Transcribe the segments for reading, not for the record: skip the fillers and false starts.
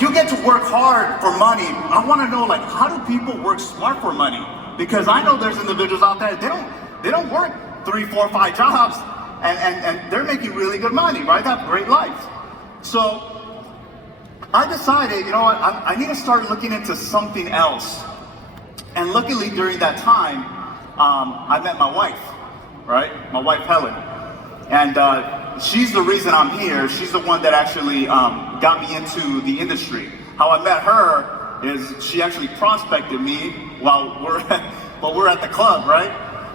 you get to work hard for money. I want to know, like, how do people work smart for money? Because I know there's individuals out there, they don't work 3, 4, 5 jobs, and they're making really good money, right? They have great lives. So I decided, you know what, I need to start looking into something else. And luckily during that time, I met my wife, right? My wife, Helen. And she's the reason I'm here. She's the one that actually got me into the industry. How I met her is she actually prospected me while we're at the club, right?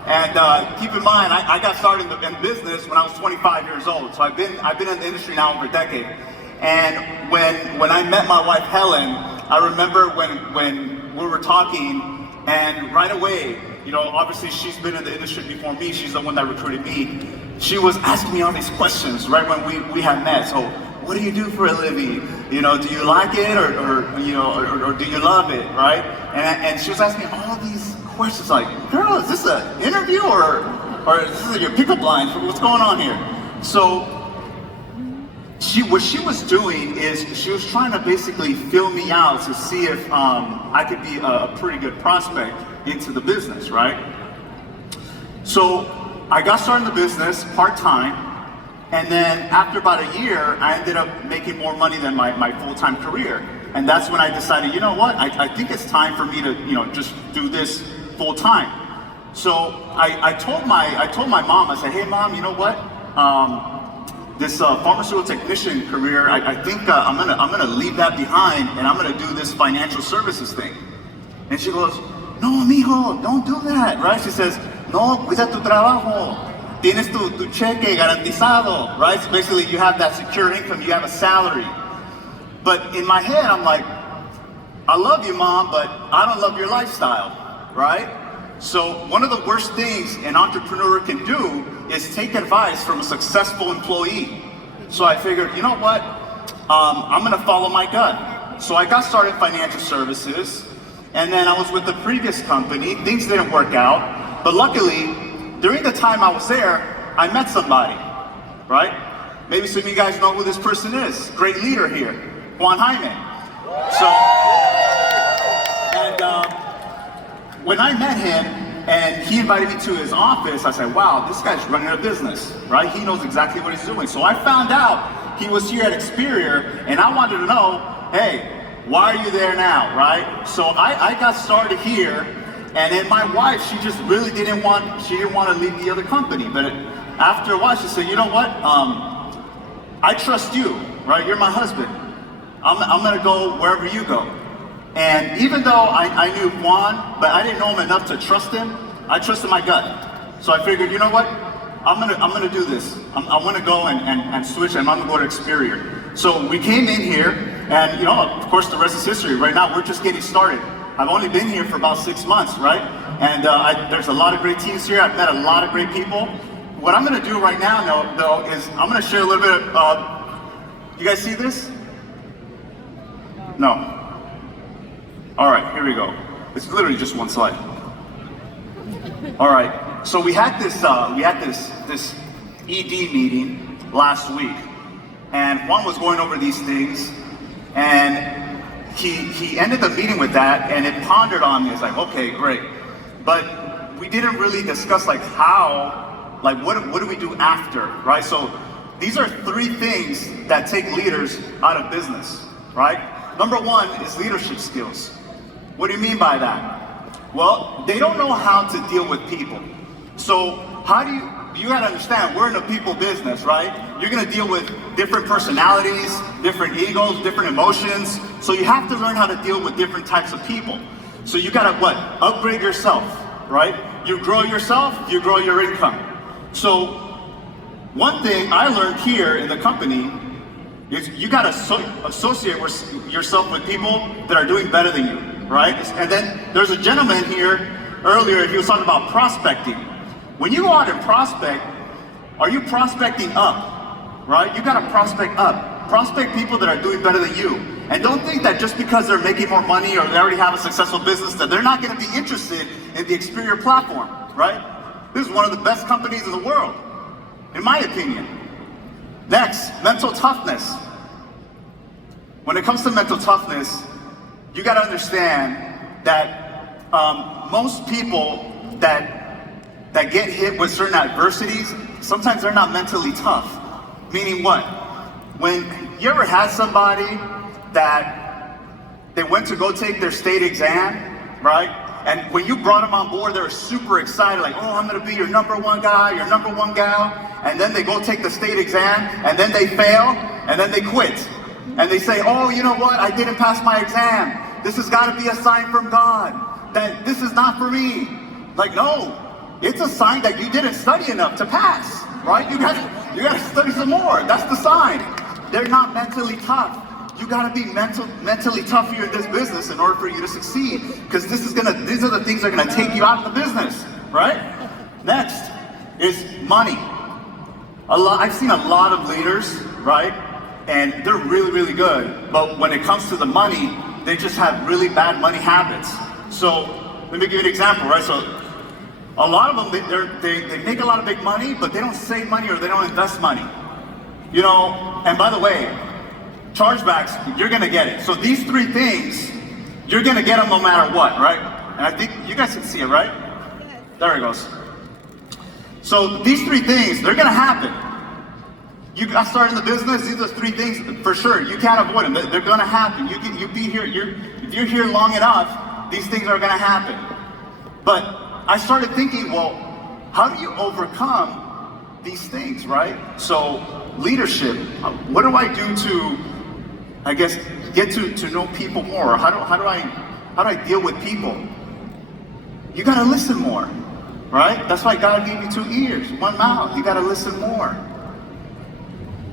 And keep in mind, I got started in business when I was 25 years old. So I've been in the industry now over a decade. And when I met my wife Helen, I remember when we were talking, and right away, you know, obviously she's been in the industry before me. She's the one that recruited me. She was asking me all these questions right when we had met. So, what do you do for a living? You know, do you like it, or you know, or do you love it, right? And she was asking me all these questions, like, girl, is this an interview or is this your pickup line? What's going on here? So, what she was doing is she was trying to basically fill me out to see if I could be a pretty good prospect into the business, right? So I got started in the business part-time, and then after about a year, I ended up making more money than my full-time career. And that's when I decided, you know what, I think it's time for me to, you know, just do this full-time. So I told my mom, I said, hey mom, you know what? This pharmaceutical technician career, I think I'm gonna leave that behind, and I'm gonna do this financial services thing. And she goes, no, mijo, don't do that, right? She says, no, cuida tu trabajo, tienes tu cheque garantizado, right? So basically, you have that secure income, you have a salary. But in my head, I'm like, I love you, mom, but I don't love your lifestyle, right? So one of the worst things an entrepreneur can do is take advice from a successful employee. So I figured, you know what? I'm gonna follow my gut. So I got started in financial services, and then I was with the previous company. Things didn't work out, but luckily, during the time I was there, I met somebody, right? Maybe some of you guys know who this person is. Great leader here, Juan Jaime. So, and when I met him, and he invited me to his office, I said, wow, this guy's running a business, right? He knows exactly what he's doing. So I found out he was here at Experior, and I wanted to know, hey, why are you there now, right? So I got started here, and then my wife, she just really didn't want to leave the other company. But after a while, she said, you know what? I trust you, right? You're my husband. I'm gonna go wherever you go. And even though I knew Juan, but I didn't know him enough to trust him, I trusted my gut. So I figured, you know what? I'm gonna do this. I'm gonna go and switch, and I'm gonna go to Experior. So we came in here, and you know, of course, the rest is history. Right now, we're just getting started. I've only been here for about 6 months, right? And there's a lot of great teams here. I've met a lot of great people. What I'm gonna do right now, though, is I'm gonna share a little bit of, you guys see this? No. All right, here we go. It's literally just one slide. All right, so we had this ED meeting last week, and Juan was going over these things, and he ended the meeting with that, and it pondered on me. It's like, okay, great, but we didn't really discuss like how, like what do we do after, right? So these are 3 things that take leaders out of business, right? Number 1 is leadership skills. What do you mean by that? Well, they don't know how to deal with people. So how do you gotta understand, we're in a people business, right? You're gonna deal with different personalities, different egos, different emotions. So you have to learn how to deal with different types of people. So you gotta what? Upgrade yourself, right? You grow yourself, you grow your income. So one thing I learned here in the company is you gotta associate yourself with people that are doing better than you. Right? And then there's a gentleman here earlier, he was talking about prospecting. When you go out and prospect, are you prospecting up? Right? You gotta prospect up. Prospect people that are doing better than you. And don't think that just because they're making more money or they already have a successful business that they're not gonna be interested in the Experior platform, right? This is one of the best companies in the world, in my opinion. Next, mental toughness. when it comes to mental toughness, you got to understand that most people that get hit with certain adversities, sometimes they're not mentally tough. Meaning what? When you ever had somebody that they went to go take their state exam, right? And when you brought them on board, they were super excited, like, oh, I'm gonna be your number one guy, your number one gal. And then they go take the state exam, and then they fail, and then they quit. And they say, oh, you know what? I didn't pass my exam. This has got to be a sign from God that this is not for me. Like, no, it's a sign that you didn't study enough to pass, right? You got to study some more. That's the sign. They're not mentally tough. You got to be mentally tough here in this business in order for you to succeed, because these are the things that are gonna take you out of the business, right? Next is money. I've seen a lot of leaders, right? And they're really, really good. But when it comes to the money, they just have really bad money habits. So let me give you an example, right? So a lot of them, they make a lot of big money, but they don't save money or they don't invest money. You know, and by the way, chargebacks, you're gonna get it. So these three things, you're gonna get them no matter what, right? And I think you guys can see it, right? There it goes. So these three things, they're gonna happen. You got started in the business, these are three things for sure. You can't avoid them. They're gonna happen. You be here, if you're here long enough, these things are gonna happen. But I started thinking, well, how do you overcome these things, right? So leadership, what do I do to, I guess, get to know people more? How do I deal with people? You gotta listen more, right? That's why God gave you 2 ears, 1 mouth. You gotta listen more.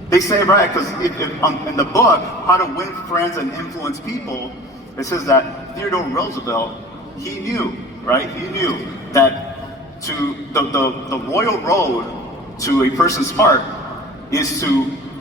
They say, right, because in the book, How to Win Friends and Influence People, it says that Theodore Roosevelt, he knew, right? He knew that the royal road to a person's heart is to